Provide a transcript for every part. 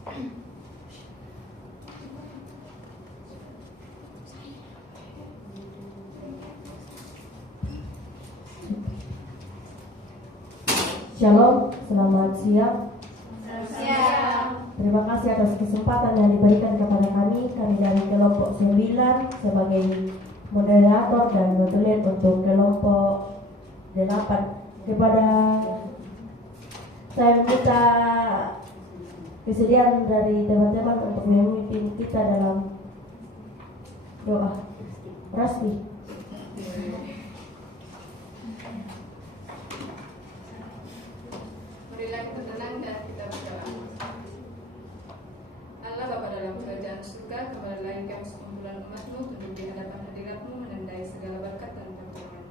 Shalom, selamat siang. Terima kasih atas kesempatan yang diberikan kepada kami dari kelompok 9 sebagai moderator dan moderator untuk kelompok 8. Kepada saya minta kesediaan dari teman-teman untuk memimpin kita dalam doa. Rasti. Marilah kita tenang dan kita berdoa. Allah Bapa dalam kerajaan surga, kembali lagi kami sekumpulan umat-Mu duduk di hadapan hadirat-Mu menandai segala berkat dan pertolongan.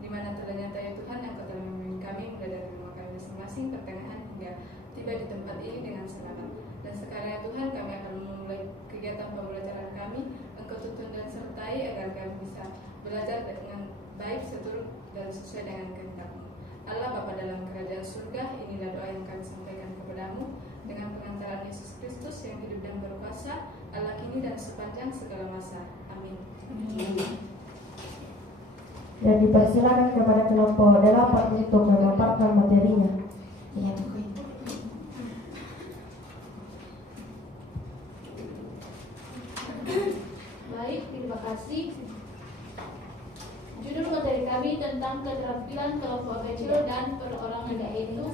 Di mana ternyata ya Tuhan Engkau telah memimpin kami mulai dari rumah kami masing-masing pertengahan hingga tiba di tempat ini dengan selamat. Dan sekarang ya Tuhan kami akan memulai kegiatan pembelajaran kami. Engkau tuntun dan sertai agar kami bisa belajar dengan baik, seturut dan sesuai dengan kehendak-Mu. Allah Bapa dalam kerajaan surga, inilah doa yang kami sampaikan kepadamu dengan pengantaran Yesus Kristus yang hidup dan berkuasa, Allah kini dan sepanjang segala masa. Amin. Dan dipersilakan kepada kelompok 8 untuk memaparkan materinya. Baik, terima kasih. Judul materi kami tentang keterampilan kelompok kecil dan perorangan, yaitu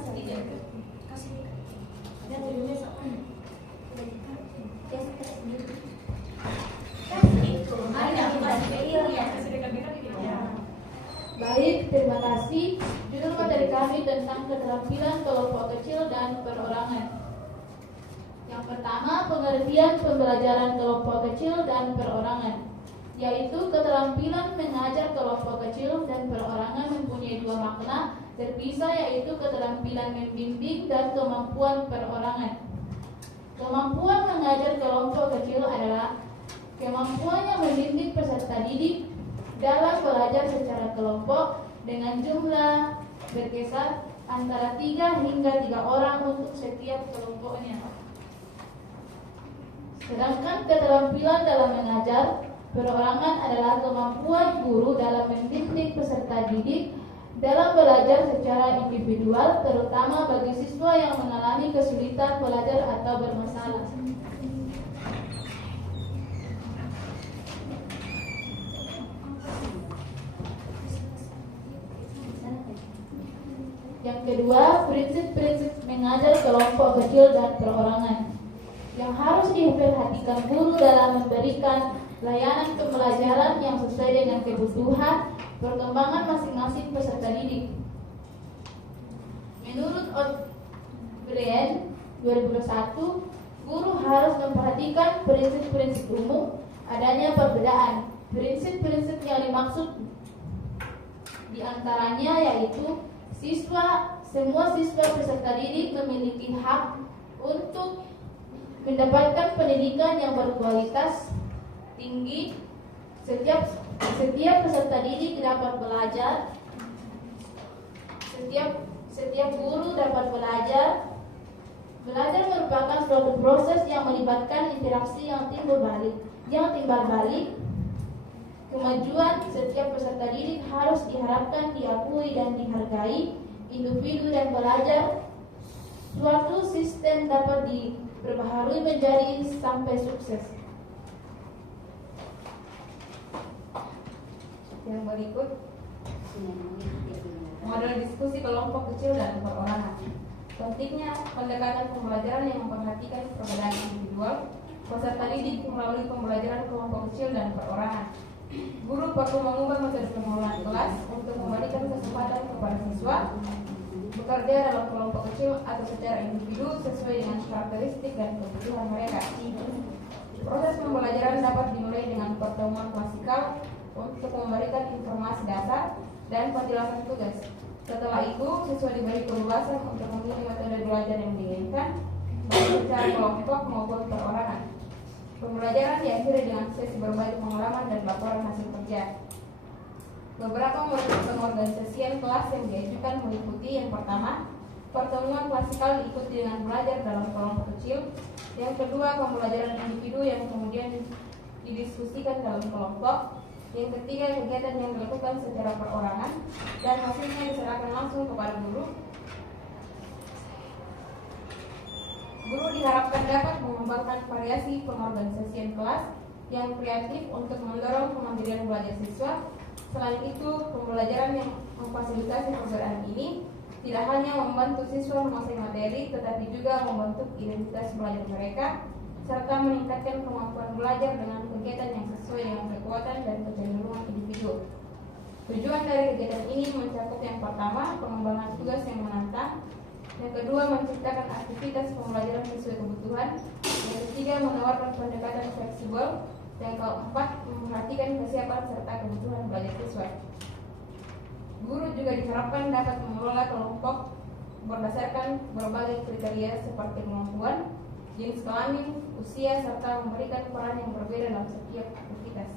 Baik, terima kasih. Judul materi kami tentang keterampilan kelompok kecil dan perorangan. Yang pertama, pengertian pembelajaran kelompok kecil dan perorangan, yaitu keterampilan mengajar kelompok kecil dan perorangan mempunyai dua makna terpisah, yaitu keterampilan membimbing dan kemampuan perorangan. Kemampuan mengajar kelompok kecil adalah kemampuannya membimbing peserta didik dalam belajar secara kelompok dengan jumlah berkisar antara 3 hingga 3 orang untuk setiap kelompoknya. Sedangkan keterampilan dalam mengajar perorangan adalah kemampuan guru dalam membimbing peserta didik dalam belajar secara individual, terutama bagi siswa yang mengalami kesulitan belajar atau bermasalah. Yang kedua, prinsip-prinsip mengajar kelompok kecil dan perorangan yang harus diperhatikan guru dalam memberikan layanan pembelajaran yang sesuai dengan kebutuhan perkembangan masing-masing peserta didik. Menurut O'Brien 2001, guru harus memperhatikan prinsip-prinsip umum, adanya perbedaan. Prinsip-prinsip yang dimaksud diantaranya yaitu semua siswa peserta didik memiliki hak untuk mendapatkan pendidikan yang berkualitas tinggi. Setiap peserta didik dapat belajar. Setiap guru dapat belajar. Belajar merupakan suatu proses yang melibatkan interaksi yang timbal balik. Kemajuan setiap peserta didik harus diharapkan diakui dan dihargai individu dan belajar. Suatu sistem dapat diperbaharui menjadi sampai sukses. Yang berikut model diskusi kelompok kecil dan perorangan. Pentingnya pendekatan pembelajaran yang memperhatikan perbedaan individual peserta didik melalui pembelajaran kelompok kecil dan perorangan. Guru perlu mengubah metode pengelolaan kelas untuk memberikan kesempatan kepada siswa bekerja dalam kelompok kecil atau secara individu sesuai dengan karakteristik dan kebutuhan mereka. Proses pembelajaran dapat dimulai dengan pertemuan klasikal untuk memberikan informasi dasar dan penjelasan tugas. Setelah itu, siswa diberi kebebasan untuk memilih metode belajar yang diinginkan, baik secara kelompok maupun perorangan. Pembelajaran diakhiri dengan sesi berbagi pengalaman dan laporan hasil kerja. Beberapa model pengorganisasian kelas yang diajukan meliputi: yang pertama, pertemuan klasikal diikuti dengan belajar dalam kelompok kecil. Yang kedua, pembelajaran individu yang kemudian didiskusikan dalam kelompok. Yang ketiga, kegiatan yang dilakukan secara perorangan dan hasilnya diserahkan langsung kepada guru. Guru diharapkan dapat mengembangkan variasi pengorganisasian kelas yang kreatif untuk mendorong kemandirian belajar siswa. Selain itu, pembelajaran yang memfasilitasi perbedaan ini tidak hanya membantu siswa menguasai materi, tetapi juga membentuk identitas belajar mereka, serta meningkatkan kemampuan belajar dengan kegiatan yang sesuai dengan kekuatan dan kecenderungan individu. Tujuan dari kegiatan ini mencakup yang pertama, pengembangan tugas yang menantang, yang kedua, menciptakan aktivitas pembelajaran sesuai kebutuhan, yang ketiga, menawarkan pendekatan fleksibel, yang keempat, memperhatikan kesiapan serta kebutuhan belajar siswa. Guru juga diharapkan dapat mengelola kelompok berdasarkan berbagai kriteria seperti kemampuan, jenis kelamin, usia, serta memberikan peran yang berbeda dalam setiap aktivitas.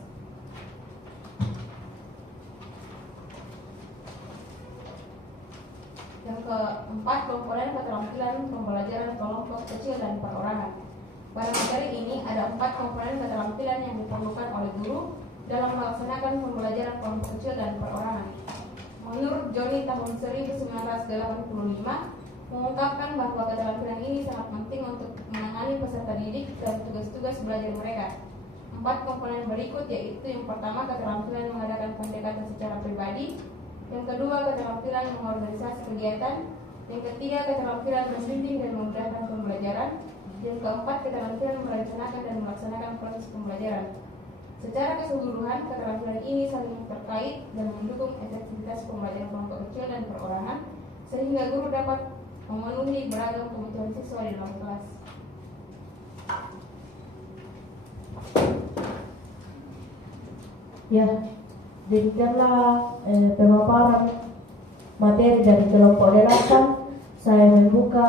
Yang keempat, komponen keterampilan pembelajaran kelompok kecil dan perorangan. Pada materi ini ada 4 komponen keterampilan yang diperlukan oleh guru dalam melaksanakan pembelajaran kelompok kecil dan perorangan. Menurut Johnny tahun 1985, mengungkapkan bahwa keterampilan ini sangat penting untuk menangani peserta didik dan tugas-tugas belajar mereka. 4 komponen berikut yaitu yang pertama, keterampilan mengadakan pendekatan secara pribadi, yang kedua, keterampilan mengorganisasi kegiatan, yang ketiga, keterampilan membimbing dan memudahkan pembelajaran, yang keempat, keterampilan merencanakan dan melaksanakan proses pembelajaran. Secara keseluruhan, keterampilan ini saling terkait dan mendukung efektivitas pembelajaran kelompok kecil dan perorangan, sehingga guru dapat memenuhi beragam kebutuhan siswa di dalam kelas. Ya, demikianlah pemaparan materi dari kelompok 8. Saya membuka,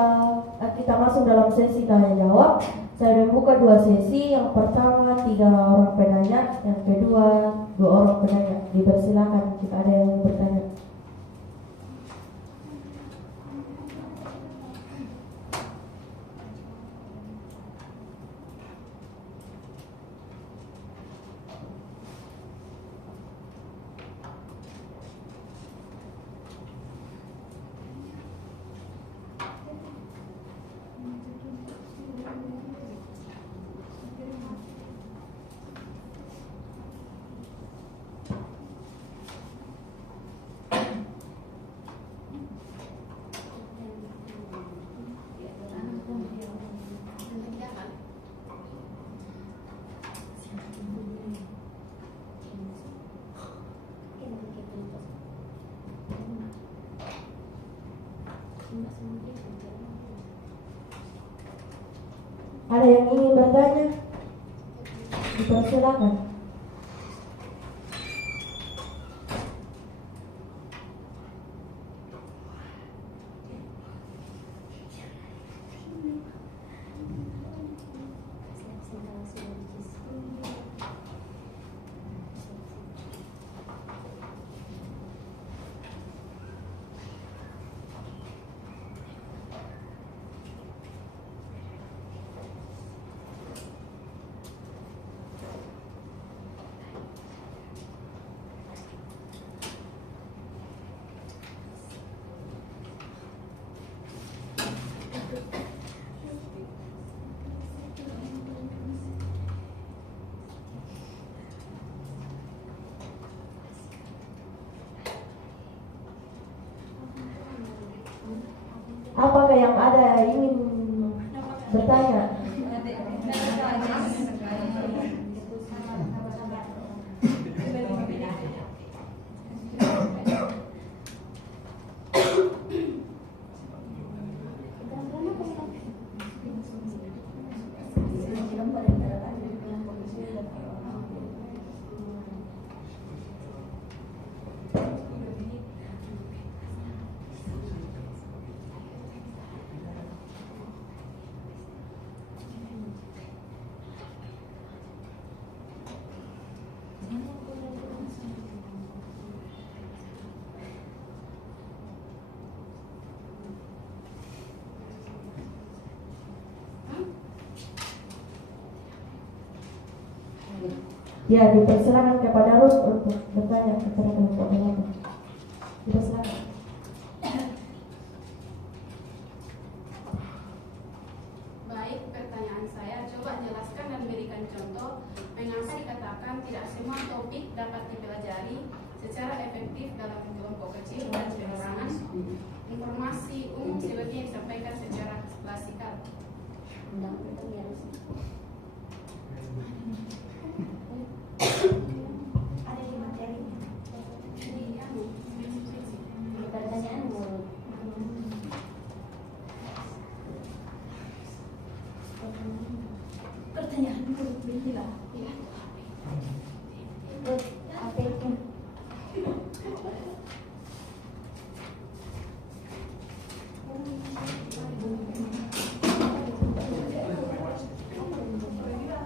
kita masuk dalam sesi tanya jawab. Saya membuka 2 sesi. Yang pertama 3 orang penanya, yang kedua 2 orang penanya. Dipersilakan jika ada yang bertanya. Ada yang ingin bertanya? Dipersilakan. Apakah yang ada ingin bertanya? Ya, dipersilakan kepada Ruth untuk bertanya kepada kelompok 8. Dipersilakan. Baik, pertanyaan saya, coba jelaskan dan berikan contoh mengapa dikatakan tidak semua topik dapat dipelajari secara efektif dalam kelompok kecil dan perorangan. Informasi umum sebaiknya disampaikan secara klasikal. Ada di materi. Pertanyaan mulut. Pertanyaan mulut bilang. Apa itu?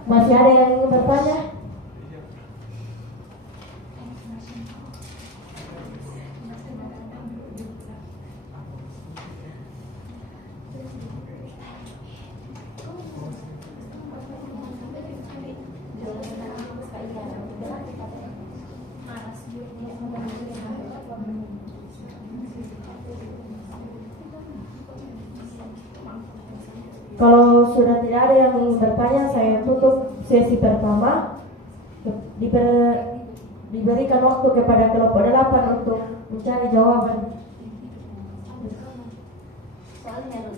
Masih ada yang ingin bertanya? Kalau sudah tidak ada yang ingin bertanya, saya tutup sesi pertama. Diberikan waktu kepada kelompok 8 untuk mencari jawaban. Soalnya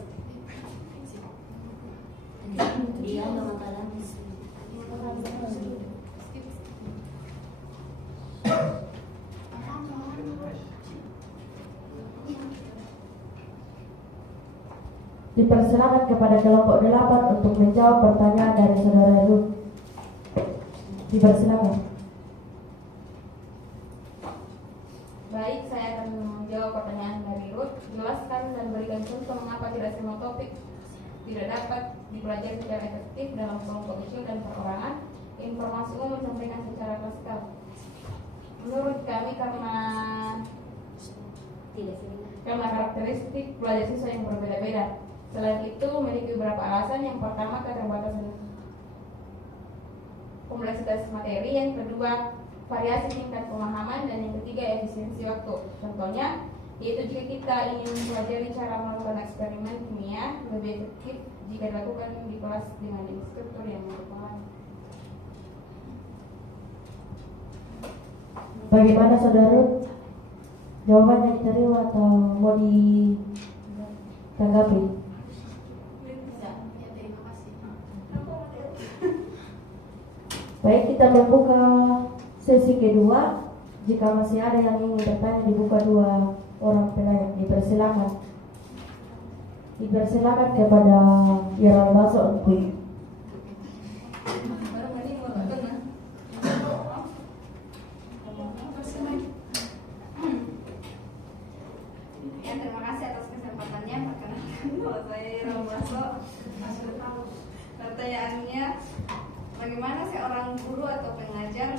dia nggak makanan. Dipersilakan kepada kelompok 8 untuk menjawab pertanyaan dari saudara Ruth. Dipersilakan. Baik, saya akan menjawab pertanyaan dari Ruth. Jelaskan dan berikan contoh mengapa tidak semua topik tidak dapat dipelajari secara efektif dalam kelompok kecil dan perorangan. Informasi umum disampaikan secara klasikal. Menurut kami karena karakteristik belajar siswa yang berbeda-beda. Selain itu, memiliki beberapa alasan. Yang pertama, keterbatasan kompleksitas materi. Yang kedua, variasi tingkat pemahaman. Dan yang ketiga, efisiensi waktu. Contohnya, yaitu jika kita ingin mempelajari cara melakukan eksperimen kimia, lebih efektif jika dilakukan di kelas dengan instruktur yang berpengalaman. Bagaimana saudara? Jawabannya diterima atau mau ditanggapi? Baik, kita membuka sesi kedua. Jika masih ada yang ingin bertanya, dibuka 2 orang penanya. Dipersilakan. Dipersilakan kepada Yeral Baso untuk Terima kasih atas kesempatannya. Perkenalkan, kalau saya Yeral Baso. Pertanyaannya, bagaimana seorang guru atau pengajar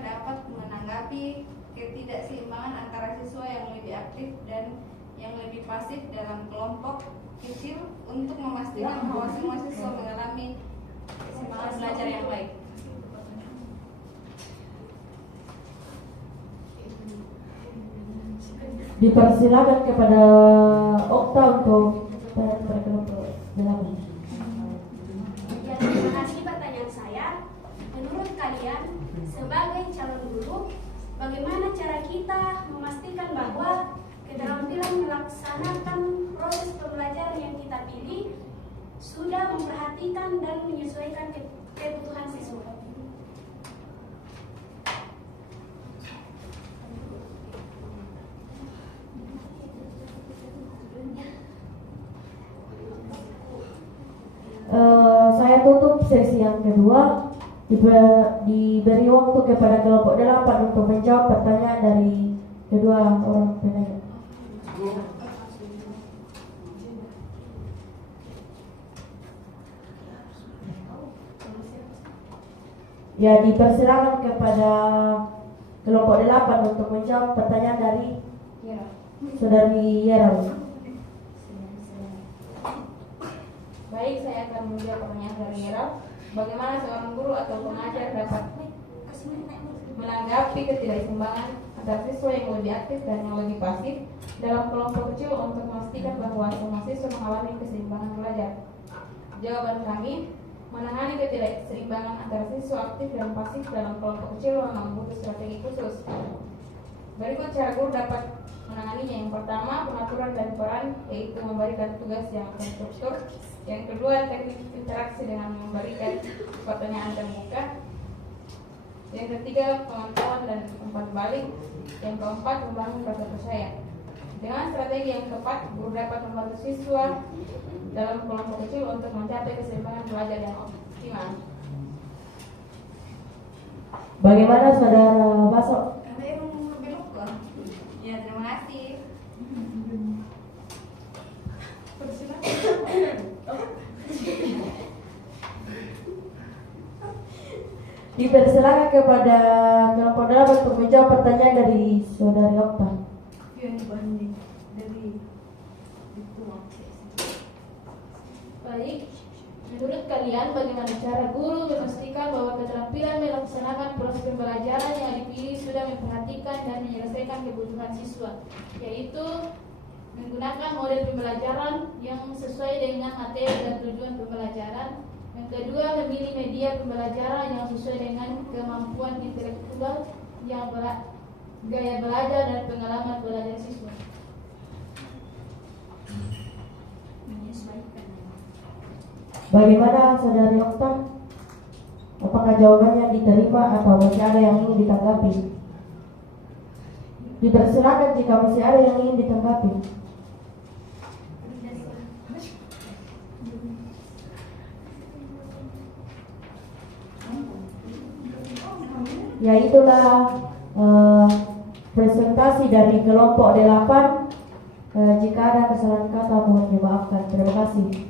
dapat menanggapi ketidakseimbangan antara siswa yang lebih aktif dan yang lebih pasif dalam kelompok kecil untuk memastikan bahwa semua siswa mengalami keseimbangan belajar yang baik. dipersilakan kepada Okta untuk kelompok 8. Ya, terima kasih pertanyaan saya. Menurut kalian, sebagai calon guru, bagaimana cara kita memastikan bahwa keterampilan melaksanakan proses pembelajaran yang kita pilih sudah memperhatikan dan menyesuaikan kebutuhan siswa? Saya tutup sesi yang kedua. Diberi waktu kepada kelompok 8 untuk menjawab pertanyaan dari kedua orang penanya. Ya, dipersilakan kepada kelompok 8 untuk menjawab pertanyaan dari Saudari Yeral. Baik, saya akan menjawab pertanyaan dari Mira. Bagaimana seorang guru atau pengajar dapat menanggapi ketidakseimbangan antara siswa yang lebih aktif dan yang lebih pasif dalam kelompok kecil untuk memastikan bahwa semua siswa mengalami keseimbangan belajar? Jawaban kami, menangani ketidakseimbangan antara siswa aktif dan pasif dalam kelompok kecil memang butuh strategi khusus. Berikut cara guru dapat menanganinya. Yang pertama, pengaturan dan peran, yaitu memberikan tugas yang terstruktur. Yang kedua, teknik interaksi dengan memberikan pertanyaan terbuka. Yang ketiga, pemantauan dan umpan balik. Yang keempat, membangun rasa percaya. Dengan strategi yang tepat, guru dapat membantu siswa dalam kelompok kecil untuk mencapai keseimbangan belajar yang optimal. Bagaimana Saudara Baso? Ya, terima kasih. Dipersilakan kepada kelompok dalam untuk menjawab pertanyaan dari Saudari Okta. Baik, menurut kalian bagaimana cara guru memastikan bahwa keterampilan melaksanakan proses pembelajaran yang dipilih sudah memperhatikan dan menyelesaikan kebutuhan siswa, yaitu menggunakan model pembelajaran yang sesuai dengan materi dan tujuan pembelajaran. Yang kedua, memilih media pembelajaran yang sesuai dengan kemampuan intelektual, gaya belajar dan pengalaman belajar siswa. Bagaimana Saudari Okta? Apakah jawabannya diterima atau masih ada yang ingin ditanggapi? Dipersilakan jika masih ada yang ingin ditanggapi. Ya, itulah presentasi dari kelompok 8. Jika ada kesalahan kata mohon dimaafkan. Terima kasih.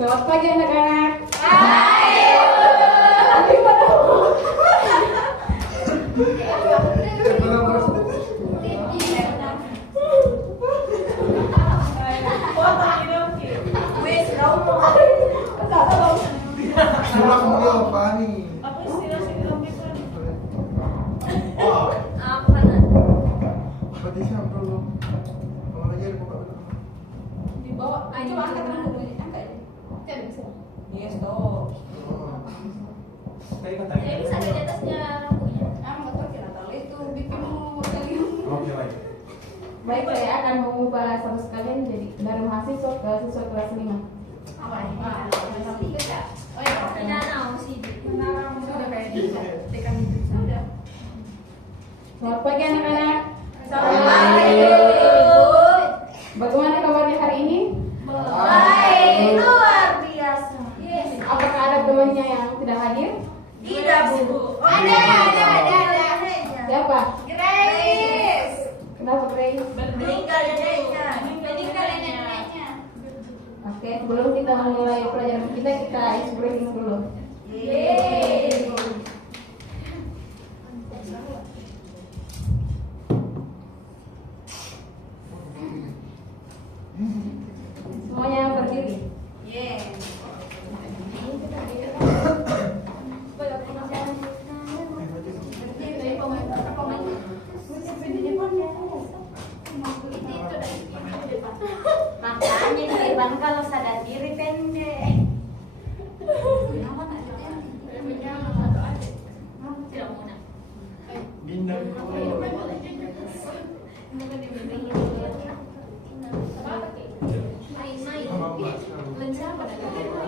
Selamat pagi anak-anak. Dibawa aja, angkat tangan dulu, angkat. Tidak bisa. Yes, toh. Saya bisa di atasnya lampunya. Nggak tahu kira tahu itu bikinmu kalian. Oke, baik. Baik, saya akan mengubah sama sekalian jadi dari mahasiswa ke siswa kelas 5. Oh ya, tidak tahu sih. Sudah kayak bisa. Tekan itu sudah. Selamat pagi anak-anak. Selamat pagi. Bagaimana kabarnya hari ini? Baik, luar biasa. Apakah ada temannya yang tidak hadir? Tidak, Bu. Ada. Siapa? Grace. Kenapa Grace? Meninggal neneknya. Oke, sebelum kita memulai pelajaran kita ice breaking dulu. Yeay. Semuanya berdiri. Makanya di depan kalau sadar diri pendek. Tidak mau nak. Bintang.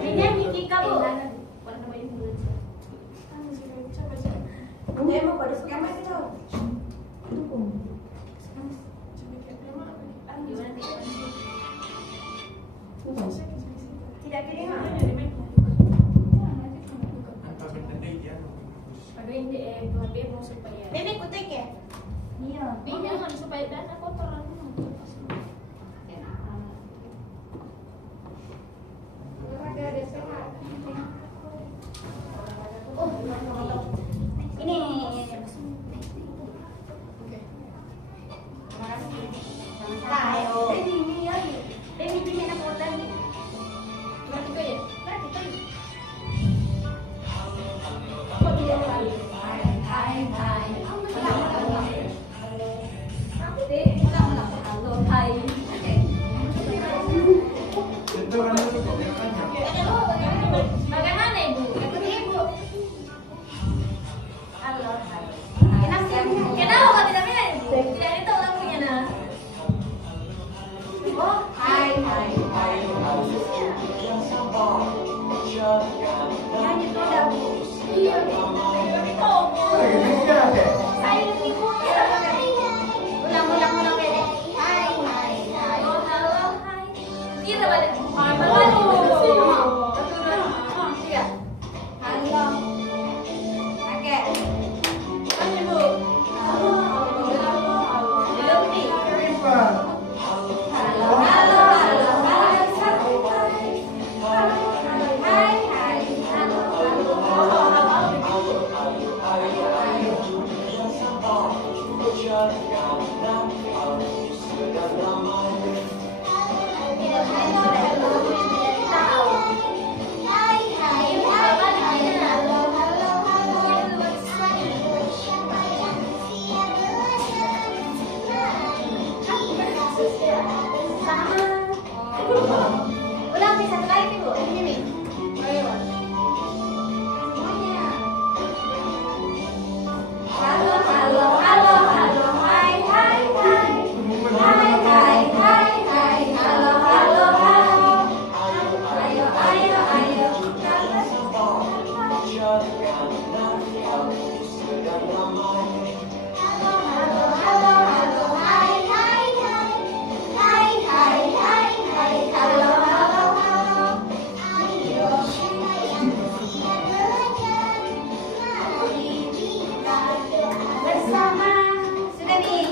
Ini Miki kamu. Mau pada skema itu. Tidak terima. Nenek kutek ya? Iya. Jangan supaya data kotor. Bersama sudah nih.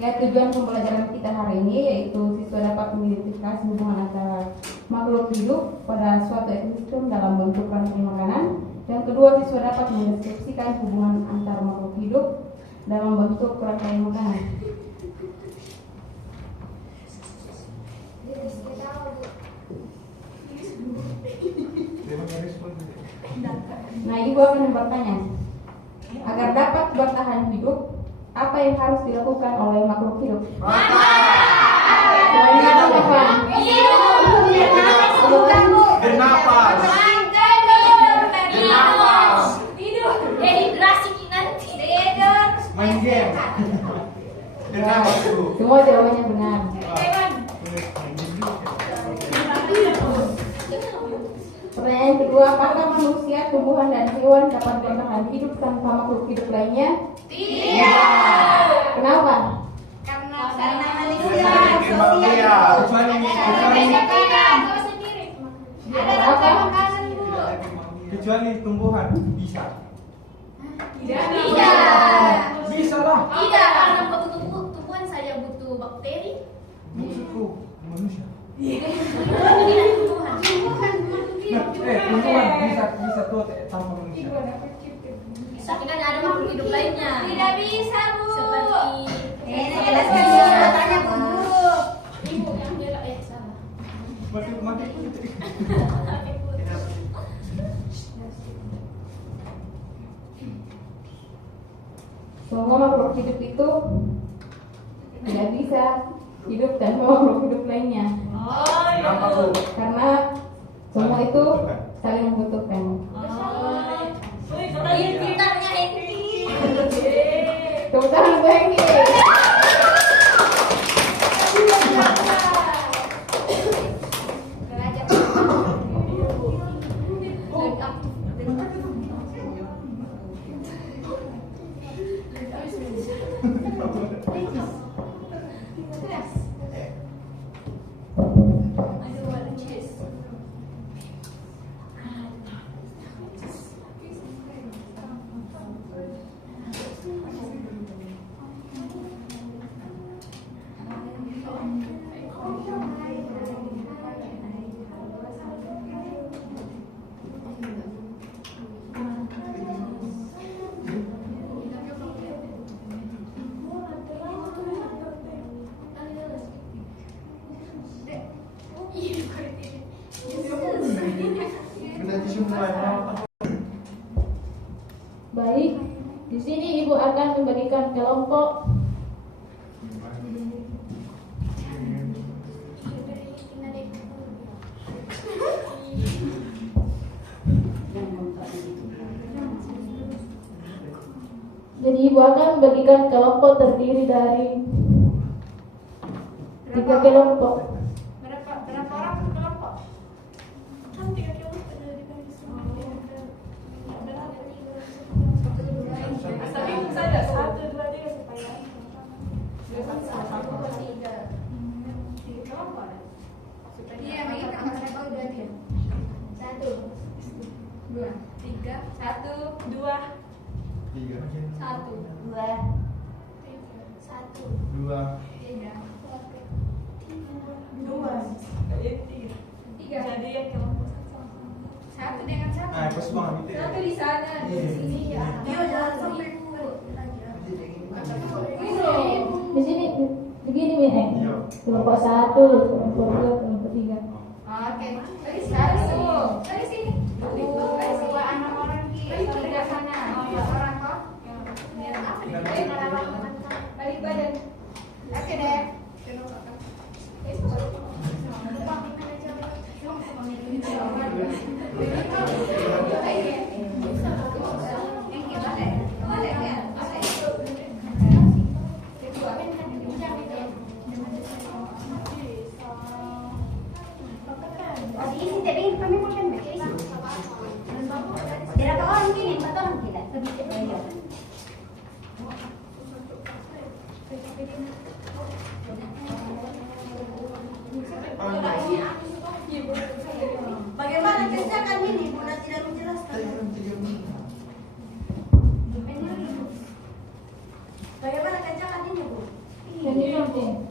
Ya, tujuan pembelajaran kita hari ini yaitu siswa dapat mengidentifikasi hubungan antara makhluk hidup pada suatu ekosistem dalam bentuk rantai makanan. Yang kedua, siswa dapat mendeskripsikan hubungan antar makhluk hidup dalam bentuk rantai makanan. Nah, ibu akan bertanya, agar dapat bertahan hidup, apa yang harus dilakukan oleh makhluk hidup? Main game. Semua jawabannya benar. Pertanyaan kedua, apakah manusia, tumbuhan, dan hewan dapat bertahan hidup tanpa makhluk hidup lainnya? Tidak. Kenapa? Karena Kecuali tumbuhan bisa. Tidak. Bisa lah. Tidak, karena tumbuhan saja butuh bakteri. Maksudku manusia. Tumbuhan. Tumbuhan bisa tuh tanpa manusia. Tapi kan ada makhluk hidup lainnya. Tidak bisa, Bu. Seperti Jelaskan dulu, tanya Bu dulu. ibu yang jelas salah. Mati. Semua makhluk hidup itu tidak bisa hidup tanpa makhluk hidup lainnya. Kenapa Bu? Karena semua itu saling membutuhkan. Pintarnya ini. Tepuk tangan gue ini. Baik, di sini ibu akan membagikan kelompok. Jadi ibu akan membagikan kelompok terdiri dari 3 kelompok. Berapa orang per kelompok? Kan 3 kelompok dari semua. Tapi saja 1, 2, 3 supaya iya, begitu nggak saya tahu udah dia. 1, 2, 3, 1, 2, 1, 2, 1, 2. 3, 3. Jadi ya kelompok 1 dengan 1. Pas banget gitu. Satu di sana, di sini ya. Iya, jangan sampai Di sini begini nih, Iya. kelompok 1, kelompok 2, kelompok 3. Oke, dari satu. Dari sini. Dua anak orang di sebelah sana. Orang kok. Biar apa nih? Balik badan. Oke deh. isi tapi kami makan isi. Berapa orang kini? 4 orang tidak? Lebih cepat. Bagaimana kerjakan ini? Bunda tidak menjelaskan. Bagaimana kerjakan ini, Bu?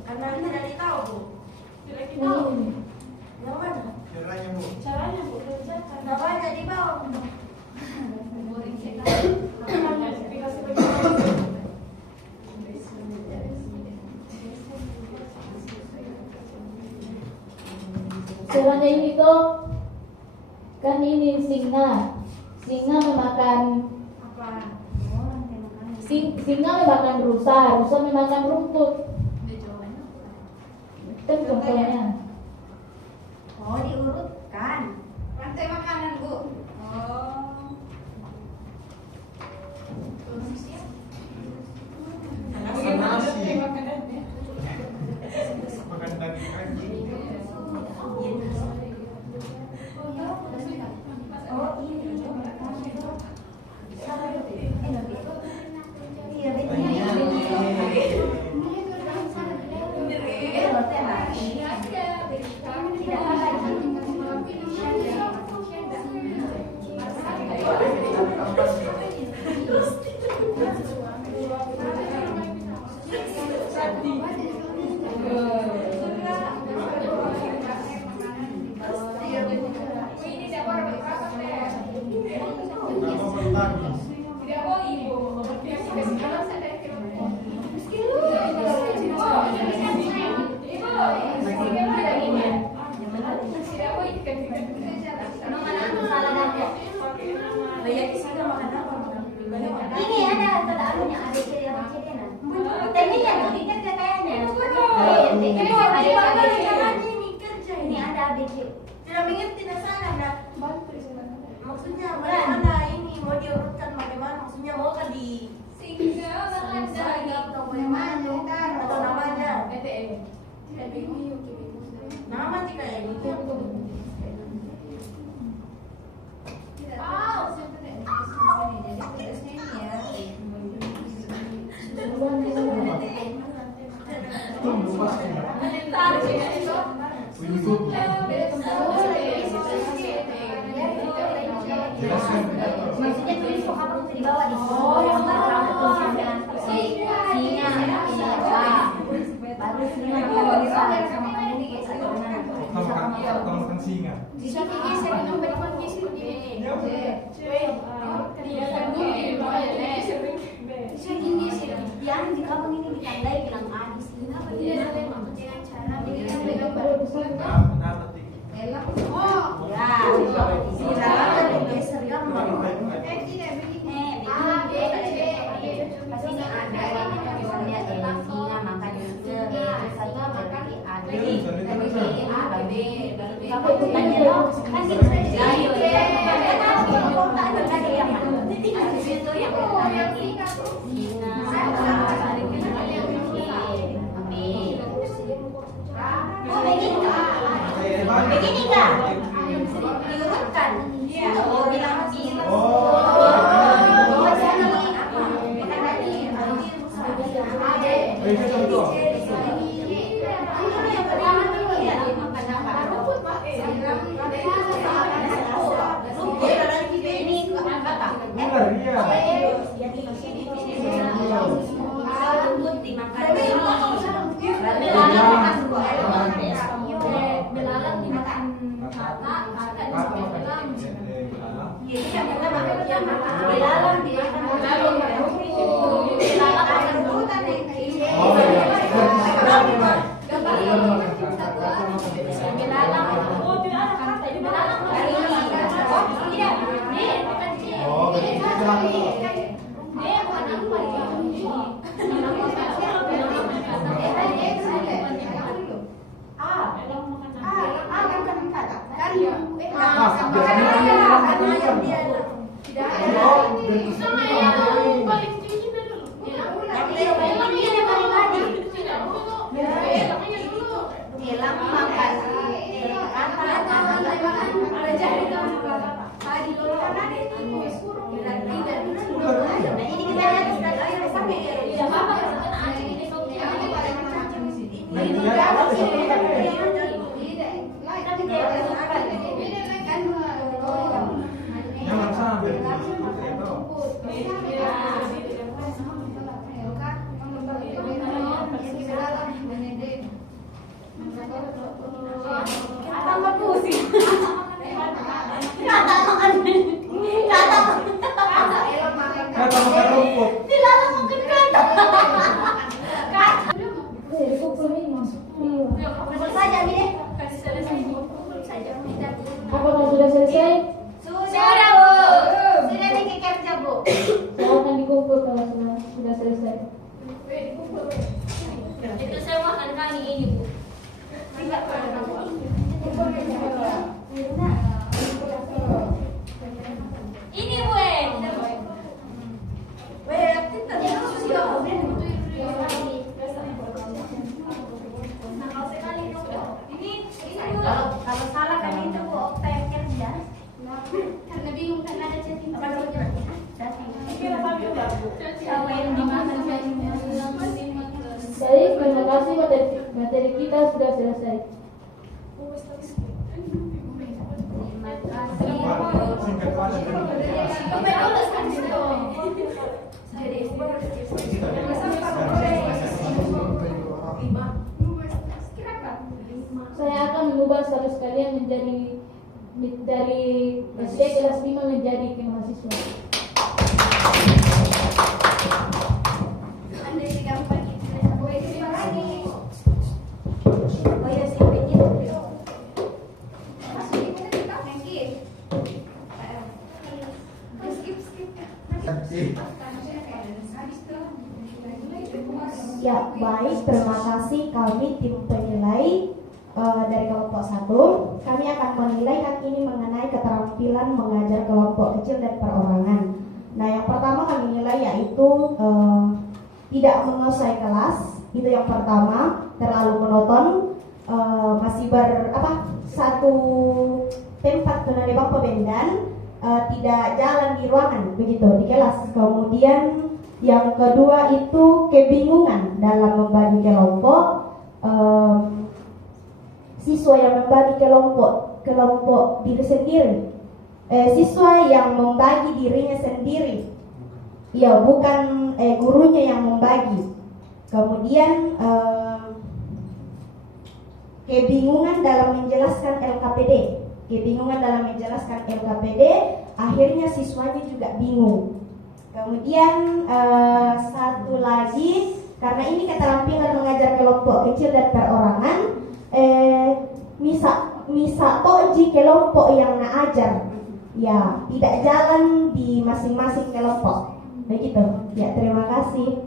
Karena tidak ditahu, Bu. Yang mana? Caranya, Bu. Namanya di bawah. Caranya ini tuh kan ini singa memakan singa memakan rusa memakan rumput. Itu contohnya. Oh, diurutkan. Rantai makanan, Bu. Oh. Nasi. Makan daging anjing. Oh, ini. Iya, ini ada anunya, ada ciri-cirinya. Tekniknya lebih kerja kayaknya. Ini ada ABC. Tidak mengerti dasarnya, dah. Maksudnya bagaimana ini mau diurutkan bagaimana? Maksudnya mau kan di atau bagaimana? Atau namanya? Nama jika ini. Tunggu pasti. Maksudnya tulis kok apa di bawah di yang singa baru singa makan rusa sama kamu Kalau makan singa. Bisa digeser ke nomor kondisi begini. Bisa digeser. yang di kampung ini ditandai bilang adis ini apa dia dengan cara bilang Oh, ya silakan digeser gambar tidak begini. pasti ini ada misalnya singa makan juga satu berarti ada kamu tanya dong kan kita ayo ya ada yang itu yang singa begini kan diurutkan oh bilang Ini kita lihat sudah ayo sampai ya. Tidak apa-apa. Jangan sampai itu. Tambah pusing. Kata makan rumput. Saja nih deh. Apakah sudah selesai? Sudah Bu. Sudah bikin kerja Bu. Silakan dikumpul kalau sudah selesai. Itu saya makan kali ini Bu. Ini Bu. Kalau salah kan itu Bu, Okta yang kerja. Karena bingung karena ada chatting. Siapa yang dimakan Baik, terima kasih materi kita sudah selesai. Terima kasih. Singkat aja Saya akan mengubah status kalian menjadi dari SD kelas 5 menjadi mahasiswa. Oh ya sih begitu. Ya, baik. Terima kasih. Kami tim penilai dari kelompok 1. Kami akan menilai hari ini mengenai keterampilan mengajar kelompok kecil dan perorangan. Nah, yang pertama kami nilai yaitu tidak menguasai kelas. Itu yang pertama. Terlalu monoton, masih satu tempat tunai bangku bendan, tidak jalan di ruangan begitu di kelas. Kemudian yang kedua itu kebingungan dalam membagi kelompok. Siswa yang membagi kelompok diri sendiri. Siswa yang membagi dirinya sendiri. Ya, bukan gurunya yang membagi. Kemudian kebingungan dalam menjelaskan LKPD. Akhirnya siswanya juga bingung. Kemudian satu lagi, karena ini keterampilan mengajar kelompok kecil dan perorangan, misa toji kelompok yang ajar, ya tidak jalan di masing-masing kelompok. Begitu. Ya, terima kasih.